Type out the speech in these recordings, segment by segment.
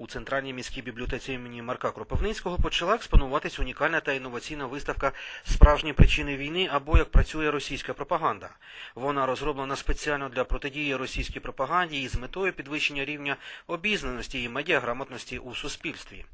У центральній міській бібліотеці імені Марка Кропивницького почала експонуватись унікальна та інноваційна виставка Справжні причини війни або як працює російська пропаганда. Вона розроблена спеціально для протидії російській пропаганді і з метою підвищення рівня обізнаності і медіаграмотності у суспільстві.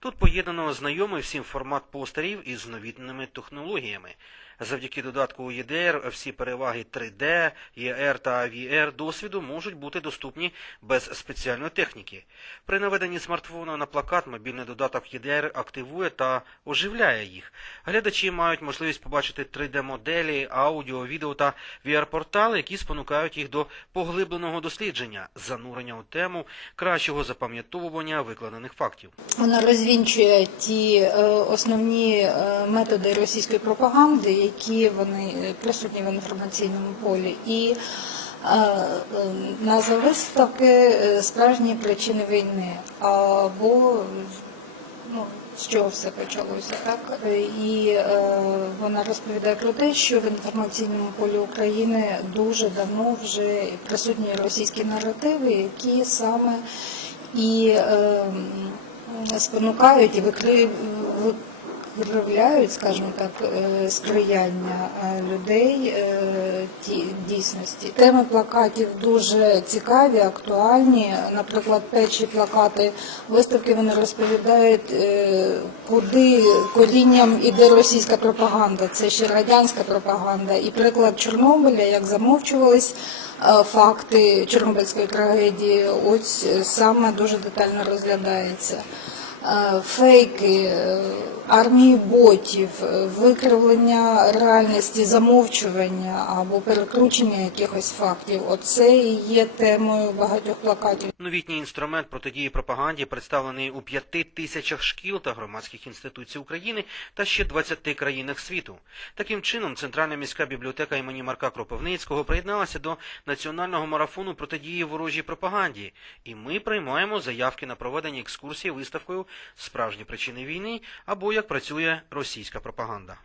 Тут поєднано знайомий всім формат постерів із новітними технологіями. Завдяки додатку ЄДР всі переваги 3D, ЄР та VR досвіду можуть бути доступні без спеціальної техніки. При наведенні смартфона на плакат мобільний додаток ЄДР активує та оживляє їх. Глядачі мають можливість побачити 3D-моделі, аудіо, відео та VR-портали, які спонукають їх до поглибленого дослідження, занурення у тему, кращого запам'ятовування викладених фактів. Вона розвінчує ті е, основні е, методи російської пропаганди, які вони е, присутні в інформаційному полі. І е, е, виставки е, справжні причини війни. Або ну, з чого все почалося, так? І е, вона розповідає про те, що в інформаційному полі України дуже давно вже присутні російські наративи, які саме і е, спонукають і викри- виявляють, скажімо так, е, сприяння е, людей е, дійсності. Теми плакатів дуже цікаві, актуальні. Наприклад, перші плакати виставки вони розповідають, куди корінням іде російська пропаганда. Це ще радянська пропаганда. І приклад Чорнобиля, як замовчувались факти Чорнобильської трагедії, ось саме дуже детально розглядається. Е, Фейки, е, армії ботів, е, викривлення реальності, замовчування або перекручення якихось фактів. Оце і є темою багатьох плакатів. Новітній інструмент протидії пропаганді представлений у п'яти тисячах шкіл та громадських інституцій України та ще 20 країнах світу. Таким чином, Центральна міська бібліотека імені Марка Кропивницького приєдналася до національного марафону протидії ворожій пропаганді, і ми приймаємо заявки на проведення екскурсії виставкою Справжні причини війни або як працює російська пропаганда.